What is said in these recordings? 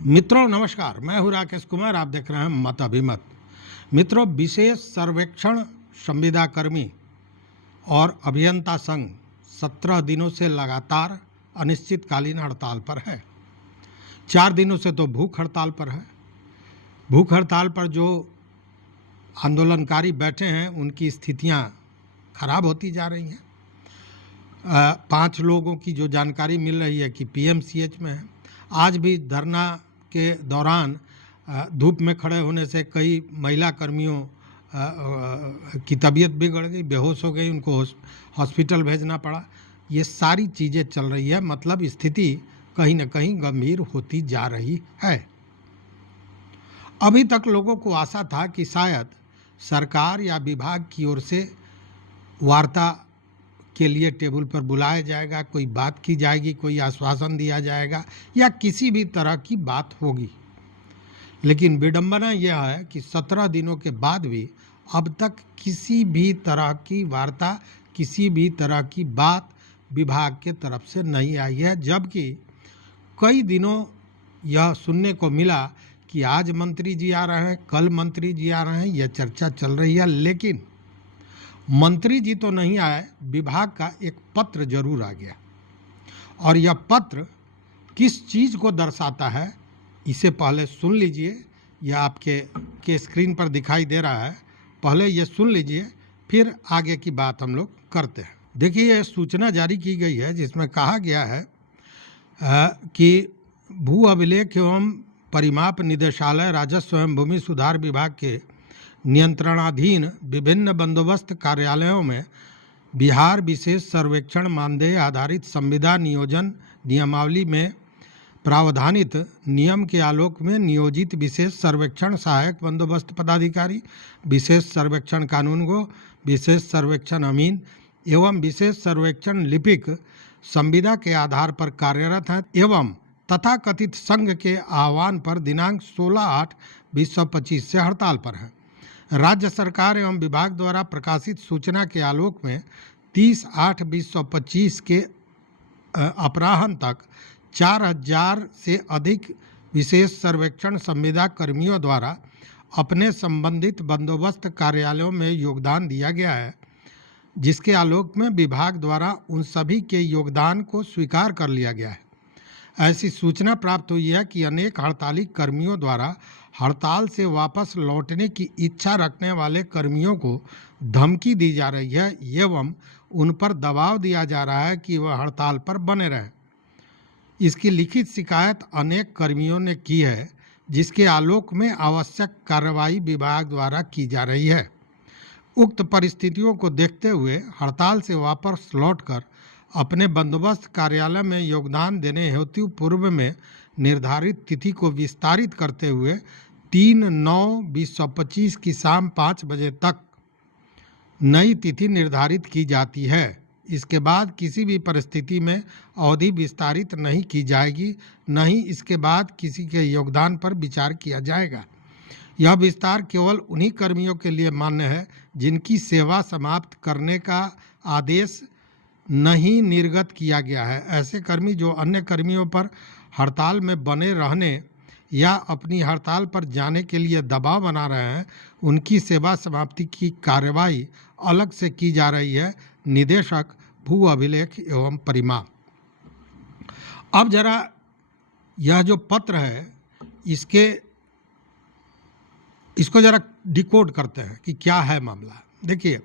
मित्रों नमस्कार, मैं हूं राकेश कुमार। आप देख रहे हैं मत अभिमत। मित्रों, विशेष सर्वेक्षण संविदा कर्मी और अभियंता संघ 17 दिनों से लगातार अनिश्चितकालीन हड़ताल पर है। 4 दिनों से तो भूख हड़ताल पर है। भूख हड़ताल पर जो आंदोलनकारी बैठे हैं उनकी स्थितियां खराब होती जा रही हैं। 5 लोगों की जो जानकारी मिल रही है कि पीएमसीएच में है। आज भी धरना के दौरान धूप में खड़े होने से कई महिला कर्मियों की तबीयत बिगड़ गई, बेहोश हो गई, उनको हॉस्पिटल भेजना पड़ा। ये सारी चीज़ें चल रही है, मतलब स्थिति कहीं न कहीं गंभीर होती जा रही है। अभी तक लोगों को आशा था कि शायद सरकार या विभाग की ओर से वार्ता के लिए टेबल पर बुलाया जाएगा, कोई बात की जाएगी, कोई आश्वासन दिया जाएगा या किसी भी तरह की बात होगी। लेकिन विडंबना यह है कि 17 दिनों के बाद भी अब तक किसी भी तरह की वार्ता, किसी भी तरह की बात विभाग के तरफ से नहीं आई है। जबकि कई दिनों यह सुनने को मिला कि आज मंत्री जी आ रहे हैं, कल मंत्री जी आ रहे हैं, यह चर्चा चल रही है। लेकिन मंत्री जी तो नहीं आए, विभाग का एक पत्र जरूर आ गया। और यह पत्र किस चीज़ को दर्शाता है, इसे पहले सुन लीजिए। यह आपके स्क्रीन पर दिखाई दे रहा है। पहले ये सुन लीजिए, फिर आगे की बात हम लोग करते हैं। देखिए, यह सूचना जारी की गई है जिसमें कहा गया है कि भू अभिलेख एवं परिमाप निदेशालय, राजस्व एवं भूमि सुधार विभाग के नियंत्रणाधीन विभिन्न बंदोबस्त कार्यालयों में बिहार विशेष सर्वेक्षण मानदेय आधारित संविदा नियोजन नियमावली में प्रावधानित नियम के आलोक में नियोजित विशेष सर्वेक्षण सहायक बंदोबस्त पदाधिकारी, विशेष सर्वेक्षण कानूनगो, विशेष सर्वेक्षण अमीन एवं विशेष सर्वेक्षण लिपिक संविदा के आधार पर कार्यरत हैं एवं तथाकथित संघ के आह्वान पर दिनांक 16/8/2025 से हड़ताल पर है। राज्य सरकार एवं विभाग द्वारा प्रकाशित सूचना के आलोक में 30/8/2025 के अपराह्न तक 4000 से अधिक विशेष सर्वेक्षण संविदा कर्मियों द्वारा अपने संबंधित बंदोबस्त कार्यालयों में योगदान दिया गया है, जिसके आलोक में विभाग द्वारा उन सभी के योगदान को स्वीकार कर लिया गया है। ऐसी सूचना प्राप्त हुई है कि अनेक हड़ताली कर्मियों द्वारा हड़ताल से वापस लौटने की इच्छा रखने वाले कर्मियों को धमकी दी जा रही है एवं उन पर दबाव दिया जा रहा है कि वह हड़ताल पर बने रहें। इसकी लिखित शिकायत अनेक कर्मियों ने की है, जिसके आलोक में आवश्यक कार्रवाई विभाग द्वारा की जा रही है। उक्त परिस्थितियों को देखते हुए हड़ताल से वापस लौटकर अपने बंदोबस्त कार्यालय में योगदान देने हेतु पूर्व में निर्धारित तिथि को विस्तारित करते हुए 3/9/2025 की शाम 5 बजे तक नई तिथि निर्धारित की जाती है। इसके बाद किसी भी परिस्थिति में अवधि विस्तारित नहीं की जाएगी, न ही इसके बाद किसी के योगदान पर विचार किया जाएगा। यह विस्तार केवल उन्हीं कर्मियों के लिए मान्य है जिनकी सेवा समाप्त करने का आदेश नहीं निर्गत किया गया है। ऐसे कर्मी जो अन्य कर्मियों पर हड़ताल में बने रहने या अपनी हड़ताल पर जाने के लिए दबाव बना रहे हैं, उनकी सेवा समाप्ति की कार्रवाई अलग से की जा रही है। निदेशक भू अभिलेख एवं परिमाप। अब जरा यह जो पत्र है इसको जरा डिकोड करते हैं कि क्या है मामला। देखिए,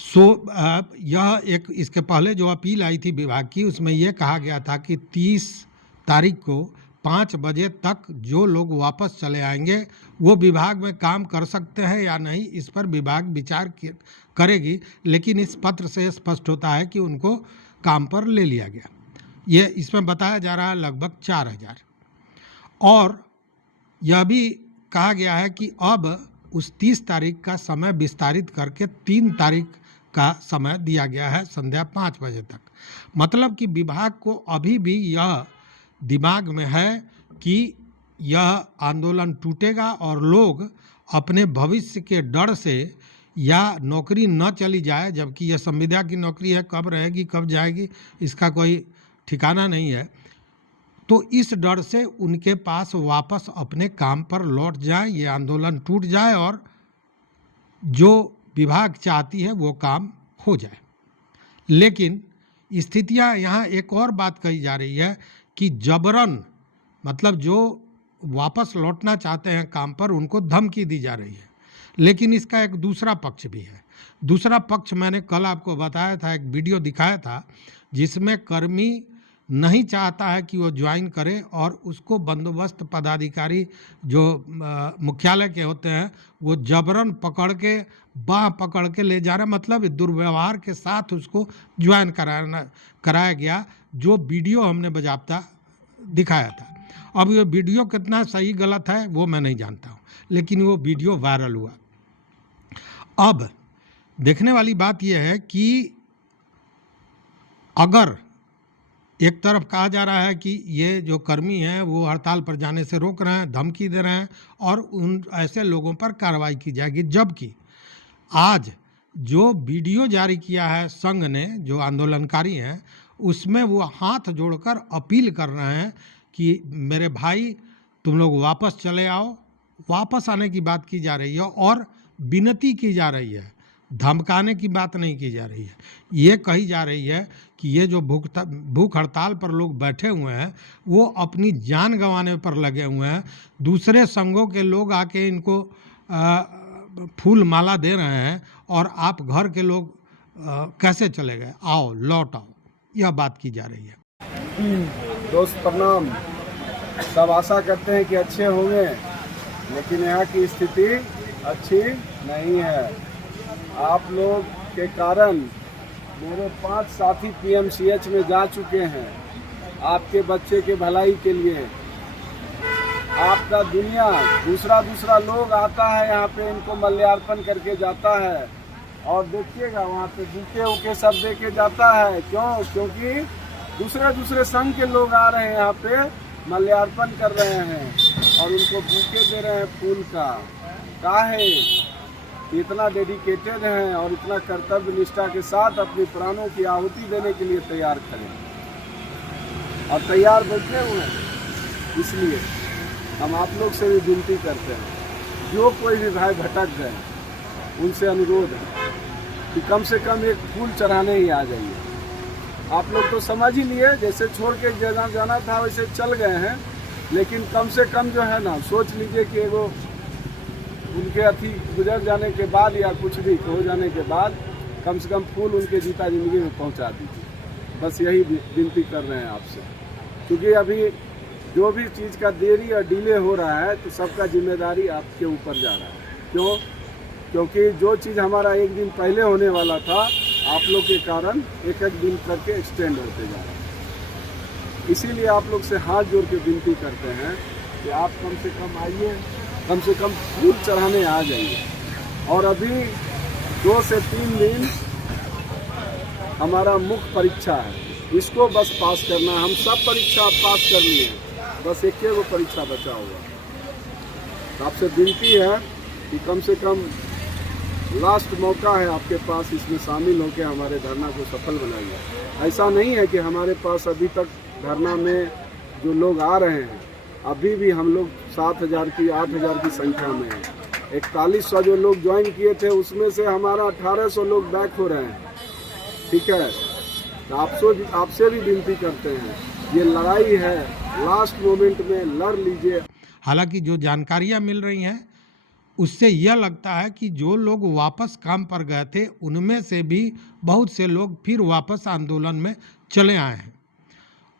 यह एक इसके पहले जो अपील आई थी विभाग की, उसमें यह कहा गया था कि 30 तारीख को 5 बजे तक जो लोग वापस चले आएंगे वो विभाग में काम कर सकते हैं या नहीं, इस पर विभाग विचार करेगी। लेकिन इस पत्र से स्पष्ट होता है कि उनको काम पर ले लिया गया। ये इसमें बताया जा रहा है लगभग 4000। और यह भी कहा गया है कि अब उस 30 तारीख का समय विस्तारित करके 3 तारीख का समय दिया गया है संध्या 5 बजे तक। मतलब कि विभाग को अभी भी यह दिमाग में है कि यह आंदोलन टूटेगा और लोग अपने भविष्य के डर से या नौकरी न चली जाए, जबकि यह संविदा की नौकरी है, कब रहेगी कब जाएगी इसका कोई ठिकाना नहीं है, तो इस डर से उनके पास वापस अपने काम पर लौट जाए, ये आंदोलन टूट जाए और जो विभाग चाहती है वो काम हो जाए। लेकिन स्थितियां यहाँ एक और बात कही जा रही है कि जबरन, मतलब जो वापस लौटना चाहते हैं काम पर उनको धमकी दी जा रही है। लेकिन इसका एक दूसरा पक्ष भी है। दूसरा पक्ष मैंने कल आपको बताया था, एक वीडियो दिखाया था जिसमें कर्मी नहीं चाहता है कि वो ज्वाइन करे और उसको बंदोबस्त पदाधिकारी जो मुख्यालय के होते हैं वो जबरन पकड़ के, बाह पकड़ के ले जा रहे, मतलब दुर्व्यवहार के साथ उसको ज्वाइन कराया गया, जो वीडियो हमने बाकायदा दिखाया था। अब ये वीडियो कितना सही गलत है वो मैं नहीं जानता हूँ, लेकिन वो वीडियो वायरल हुआ। अब देखने वाली बात यह है कि अगर एक तरफ कहा जा रहा है कि ये जो कर्मी हैं वो हड़ताल पर जाने से रोक रहे हैं, धमकी दे रहे हैं और उन ऐसे लोगों पर कार्रवाई की जाएगी, जबकि आज जो वीडियो जारी किया है संघ ने, जो आंदोलनकारी हैं, उसमें वो हाथ जोड़कर अपील कर रहे हैं कि मेरे भाई तुम लोग वापस चले आओ। वापस आने की बात की जा रही है और विनती की जा रही है, धमकाने की बात नहीं की जा रही है। ये कही जा रही है कि ये जो भूख हड़ताल पर लोग बैठे हुए हैं वो अपनी जान गंवाने पर लगे हुए हैं। दूसरे संघों के लोग आके इनको फूल माला दे रहे हैं और आप घर के लोग कैसे चले गए, आओ लौट आओ, यह बात की जा रही है। दोस्त प्रणाम। सब आशा करते हैं कि अच्छे होंगे, लेकिन यहाँ की स्थिति अच्छी नहीं है। आप लोग के कारण मेरे 5 साथी पीएमसीएच में जा चुके हैं आपके बच्चे के भलाई के लिए। आपका दुनिया दूसरा लोग आता है यहाँ पे, इनको माल्यार्पण करके जाता है और देखिएगा वहाँ पे बुके उके सब दे के जाता है। क्योंकि दूसरे संघ के लोग आ रहे हैं यहाँ पे, माल्यार्पण कर रहे हैं और उनको बुके दे रहे हैं फूल का। काहे इतना डेडिकेटेड हैं और इतना कर्तव्य निष्ठा के साथ अपनी प्राणों की आहुति देने के लिए तैयार खड़े और तैयार बैठे हुए हैं। इसलिए हम आप लोग से भी विनती करते हैं, जो कोई भी भाई भटक गए उनसे अनुरोध है कि कम से कम एक फूल चढ़ाने ही आ जाइए। आप लोग तो समझ ही लिए, जैसे छोड़ के जाना था वैसे चल गए हैं, लेकिन कम से कम जो है ना, सोच लीजिए कि वो उनके अति गुजर जाने के बाद या कुछ भी हो जाने के बाद कम से कम फूल उनके जीता जिंदगी में पहुंचा दीजिए। बस यही विनती कर रहे हैं आपसे, क्योंकि अभी जो भी चीज़ का देरी और डिले हो रहा है तो सबका जिम्मेदारी आपके ऊपर जा रहा है। क्योंकि जो चीज़ हमारा एक दिन पहले होने वाला था, आप लोग के कारण एक दिन करके एक्सटेंड होते जा रहा है। इसीलिए आप लोग से हाथ जोड़ के विनती करते हैं कि आप कम से कम आइए, कम से कम फूल चढ़ाने आ जाइए। और अभी 2 से 3 दिन हमारा मुख्य परीक्षा है, इसको बस पास करना है। हम सब परीक्षा पास कर लिए, बस एक वो परीक्षा बचा हुआ। तो आपसे विनती है कि कम से कम लास्ट मौका है आपके पास, इसमें शामिल होकर हमारे धरना को सफल बनाइए। ऐसा नहीं है कि हमारे पास अभी तक धरना में जो लोग आ रहे हैं, अभी भी हम लोग 7,000 की 8,000 की संख्या में हैं। 4100 जो लोग ज्वाइन किए थे उसमें से हमारा 1800 लोग बैक हो रहे हैं। ठीक है, तो आपसे भी विनती करते हैं, ये लड़ाई है, लास्ट मोमेंट में लड़ लीजिए। हालांकि जो जानकारियां मिल रही हैं उससे यह लगता है कि जो लोग वापस काम पर गए थे उनमें से भी बहुत से लोग फिर वापस आंदोलन में चले आए हैं।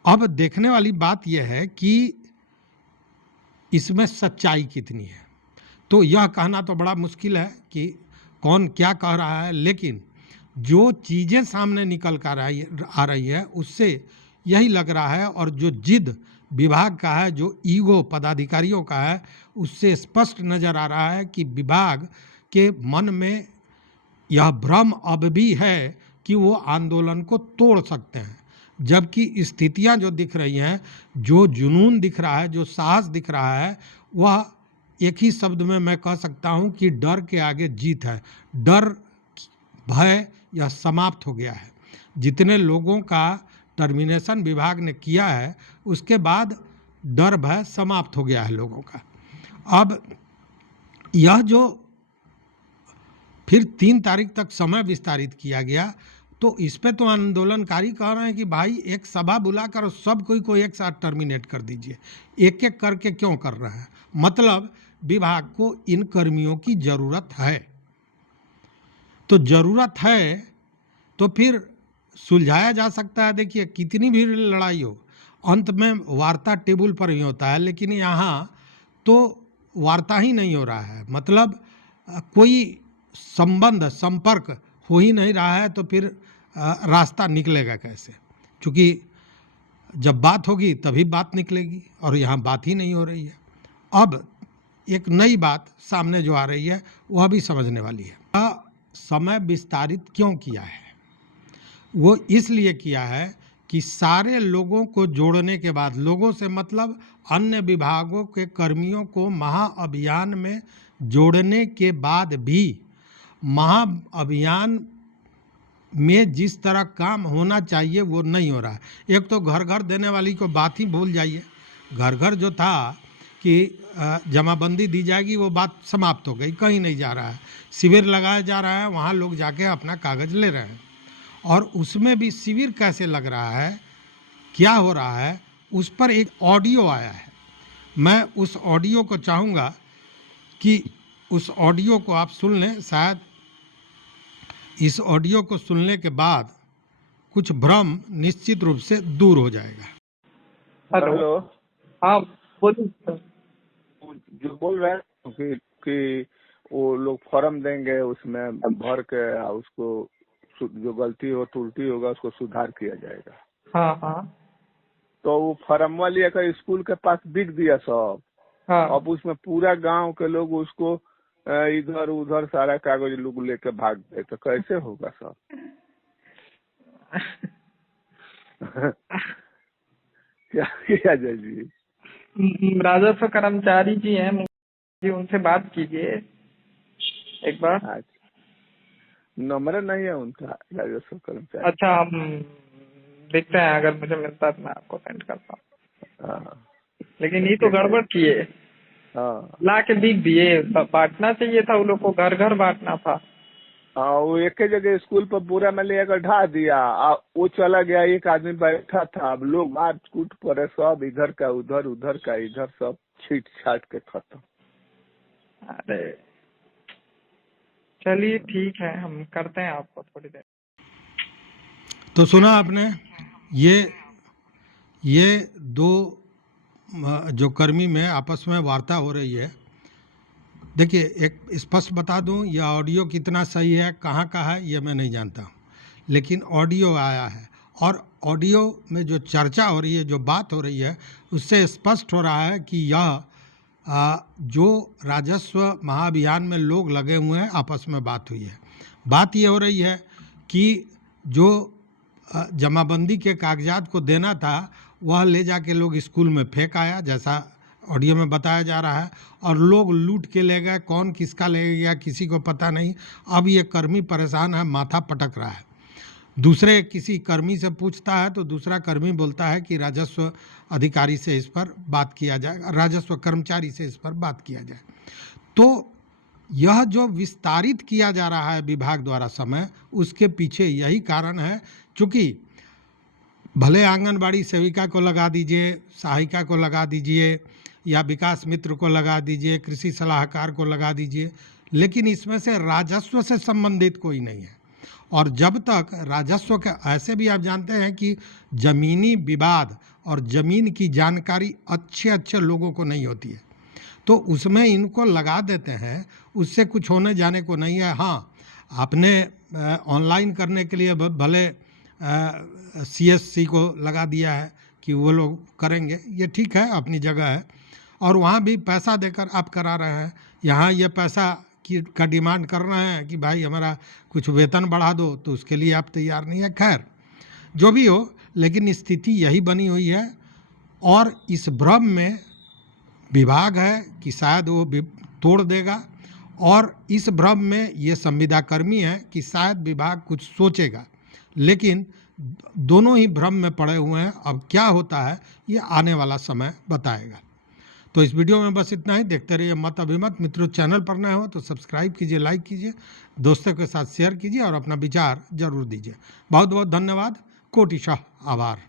अब देखने वाली बात यह है कि इसमें सच्चाई कितनी है। तो यह कहना तो बड़ा मुश्किल है कि कौन क्या कह रहा है, लेकिन जो चीज़ें सामने निकल कर आ रही है उससे यही लग रहा है, और जो जिद विभाग का है, जो ईगो पदाधिकारियों का है, उससे स्पष्ट नज़र आ रहा है कि विभाग के मन में यह भ्रम अब भी है कि वो आंदोलन को तोड़ सकते हैं। जबकि स्थितियां जो दिख रही हैं, जो जुनून दिख रहा है, जो साहस दिख रहा है, वह एक ही शब्द में मैं कह सकता हूं कि डर के आगे जीत है। डर, भय यह समाप्त हो गया है। जितने लोगों का टर्मिनेशन विभाग ने किया है उसके बाद डर भय समाप्त हो गया है लोगों का। अब यह जो फिर 3 तारीख तक समय विस्तारित किया गया, तो इस पे तो आंदोलनकारी कह रहे हैं कि भाई एक सभा बुलाकर सब कोई को एक साथ टर्मिनेट कर दीजिए, एक एक करके क्यों कर रहे हैं? मतलब विभाग को इन कर्मियों की ज़रूरत है, तो ज़रूरत है तो फिर सुलझाया जा सकता है। देखिए कितनी भी लड़ाई हो, अंत में वार्ता टेबल पर ही होता है, लेकिन यहाँ तो वार्ता ही नहीं हो रहा है। मतलब कोई संबंध संपर्क हो ही नहीं रहा है, तो फिर रास्ता निकलेगा कैसे? क्योंकि जब बात होगी तभी बात निकलेगी, और यहाँ बात ही नहीं हो रही है। अब एक नई बात सामने जो आ रही है वह भी समझने वाली है। समय विस्तारित क्यों किया है? वो इसलिए किया है कि सारे लोगों को जोड़ने के बाद, लोगों से मतलब अन्य विभागों के कर्मियों को महाअभियान में जोड़ने के बाद भी महाअभियान में जिस तरह काम होना चाहिए वो नहीं हो रहा है। एक तो घर घर देने वाली को बात ही भूल जाइए। घर घर जो था कि जमाबंदी दी जाएगी, वो बात समाप्त हो गई, कहीं नहीं जा रहा है। शिविर लगाया जा रहा है, वहाँ लोग जाके अपना कागज़ ले रहे हैं, और उसमें भी शिविर कैसे लग रहा है, क्या हो रहा है, उस पर एक ऑडियो आया है। मैं उस ऑडियो को चाहूँगा कि उस ऑडियो को आप सुन लें। शायद इस ऑडियो को सुनने के बाद कुछ भ्रम निश्चित रूप से दूर हो जाएगा। हेलो। हाँ बोलिए। जो बोल रहे हैं कि वो लोग फॉर्म देंगे, उसमें भर के उसको जो गलती हो त्रुटि होगा उसको सुधार किया जाएगा। हाँ हाँ तो वो फॉर्म वाली अगर स्कूल के पास बिक दिया सब, हाँ। अब उसमें पूरा गांव के लोग उसको इधर उधर सारा कागज लोग लेके भाग गए, तो कैसे होगा सब? क्या किया जाए जी? राजस्व कर्मचारी जी हैं जी, उनसे बात कीजिए एक बार। अच्छा, नंबर नहीं है उनका राजस्व कर्मचारी? अच्छा, हम देखते हैं, अगर मुझे मिलता है तो मैं आपको सेंड करता हूँ। हाँ, लेकिन ये तो गड़बड़ किए, हाँ ला के बिक दिए। बांटना चाहिए था, वो लोग को घर घर बांटना था। हाँ, वो एक ही जगह स्कूल पर पूरा में लेकर ढा दिया, वो चला गया, एक आदमी बैठा था, अब लोग मार कूट पड़े, सब इधर का उधर, उधर का इधर, सब छीट छाट के खत्म। अरे चलिए ठीक है, हम करते हैं आपको थोड़ी देर। तो सुना आपने, ये दो जो कर्मी में आपस में वार्ता हो रही है। देखिए, एक स्पष्ट बता दूं, यह ऑडियो कितना सही है, कहाँ का है, ये मैं नहीं जानता हूँ, लेकिन ऑडियो आया है, और ऑडियो में जो चर्चा हो रही है, जो बात हो रही है, उससे स्पष्ट हो रहा है कि यह जो राजस्व महाअभियान में लोग लगे हुए हैं, आपस में बात हुई है। बात ये हो रही है कि जो जमाबंदी के कागजात को देना था, वह ले जाके लोग स्कूल में फेंक आया, जैसा ऑडियो में बताया जा रहा है, और लोग लूट के ले गए। कौन किसका ले गया किसी को पता नहीं। अब ये कर्मी परेशान है, माथा पटक रहा है। दूसरे किसी कर्मी से पूछता है तो दूसरा कर्मी बोलता है कि राजस्व अधिकारी से इस पर बात किया जाए, राजस्व कर्मचारी से इस पर बात किया जाए। तो यह जो विस्तारित किया जा रहा है विभाग द्वारा समय, उसके पीछे यही कारण है। चूँकि भले आंगनबाड़ी सेविका को लगा दीजिए, सहायिका को लगा दीजिए, या विकास मित्र को लगा दीजिए, कृषि सलाहकार को लगा दीजिए, लेकिन इसमें से राजस्व से संबंधित कोई नहीं है। और जब तक राजस्व के, ऐसे भी आप जानते हैं कि ज़मीनी विवाद और ज़मीन की जानकारी अच्छे अच्छे लोगों को नहीं होती है, तो उसमें इनको लगा देते हैं, उससे कुछ होने जाने को नहीं है। हाँ, आपने ऑनलाइन करने के लिए भले CSC को लगा दिया है कि वो लोग करेंगे, ये ठीक है, अपनी जगह है, और वहाँ भी पैसा देकर आप करा रहे हैं। यहाँ ये पैसा का डिमांड कर रहे हैं कि भाई हमारा कुछ वेतन बढ़ा दो, तो उसके लिए आप तैयार नहीं है। खैर जो भी हो, लेकिन स्थिति यही बनी हुई है, और इस भ्रम में विभाग है कि शायद वो तोड़ देगा, और इस भ्रम में ये संविदा कर्मी है कि शायद विभाग कुछ सोचेगा। लेकिन दोनों ही भ्रम में पड़े हुए हैं। अब क्या होता है ये आने वाला समय बताएगा। तो इस वीडियो में बस इतना ही। देखते रहिए मत अभिमत। मित्रों, चैनल पर नए हो तो सब्सक्राइब कीजिए, लाइक कीजिए, दोस्तों के साथ शेयर कीजिए और अपना विचार जरूर दीजिए। बहुत बहुत धन्यवाद। कोटिशः आभार।